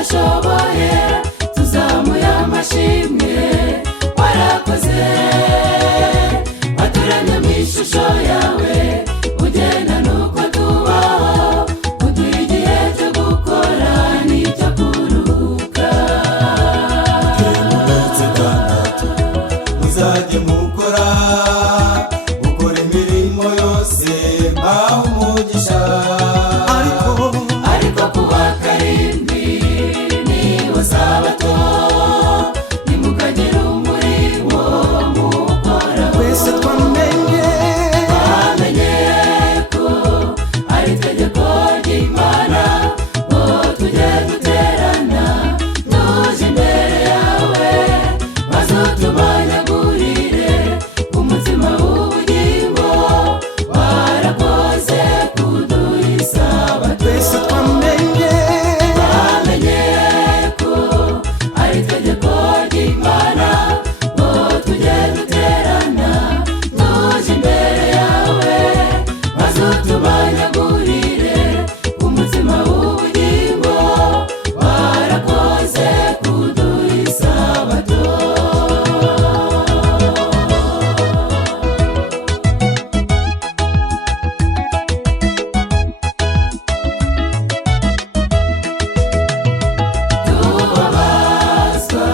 urashoboye tuzamuye amashimwe warakoze waturemye mu ishusho yawe ugena nuko tubaho uduha igihe cyo gukora n'icyo kuruhuka twemutse gatatu muzajye mukora gukora imirimo yose aho umugisha ariko kuwa karindwi niwo sabato nimukagire umurimo mukora twese twamenye ko ari itegeko ry'Imana ngo tujye duterana tuje imbere yawe maze utumanyagurire umutima w'ubugingo warakoze kuduha isabato twese twamenye ko ari itegeko ry'Imana ngo tujye duterana tuje imbere yawe maze utumanyagurire umutima w'ubugingo warakoze kuduha isabato tubabazwa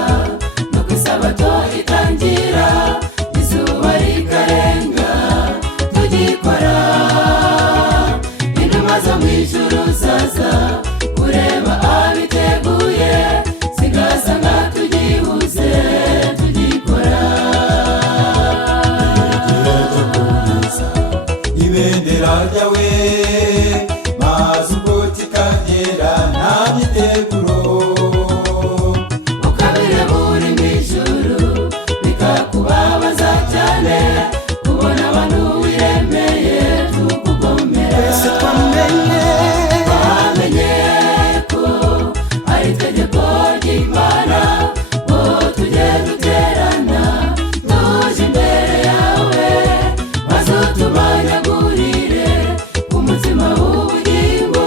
nuko isabato itangira izuba rikarenga tugikora intumwa zo mu ijuru zaza kureba abiteguye zigasanga tugihuze tugikora ibendera ryawe maze ubwo kikagera nta myiteguro ukabire buri mu ijuru bikakubabaza cyane kubona abantu wiremeye tukugomera twese twamenye ko ari itegeko ry'Imana ngo tujye duterana tuje imbere yawe maze utumanyagurire umutima w'ubugingo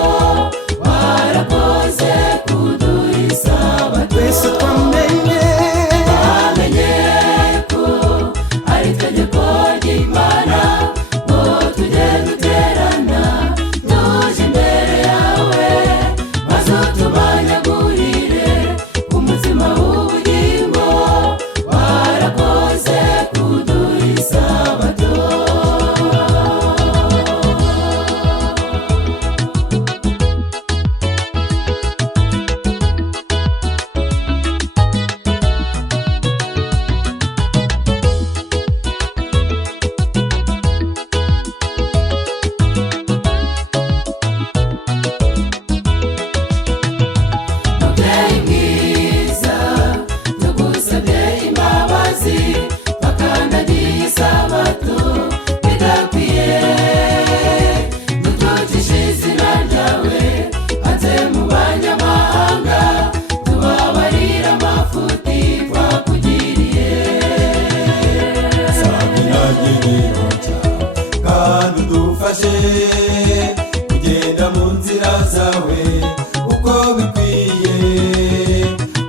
warakoze kuduha isabato twese twamenye ko ari itegeko ry'Imana ngo tujye duterana tuje imbere yawe maze utumanyagurire umutima w'ubugingo warakoze kuduha isabato mubyeyi mwiza tugusabye imbabazi bakandagiye isabato bidakwiye dutukishe izina ryawe hanze mu banyamahanga tubabarira amafuti twakugiriye sabinagiriro cyawe kandi udufashe kugenda mu nzira zawe uko bikwiye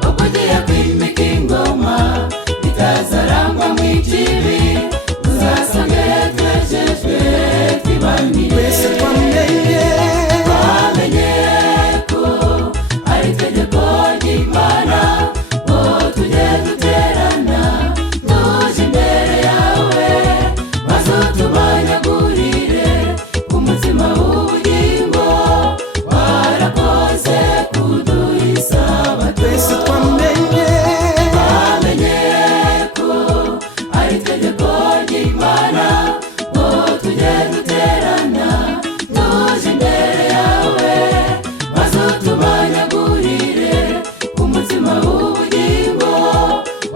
ubwo ugiye kwimika ingoma bitazarangwa mu ikibi uzasange twejejwe twibanire twese twamenye ko ari itegeko ry'Imana ngo tujye duterana tuje imbere yawe maze utumanyagurire umutima w'ubugingo warakoze kuduha isabato twese twamenye ko ari itegeko ry'Imana ngo tujye duterana tuje imbere yawe maze utumanyagurire umutima w'ubugingo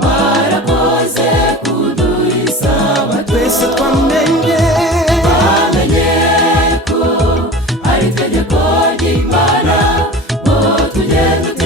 warakoze kuduha isabato twese twamenye ko ari itegeko ry'Imana ngo tujye duterana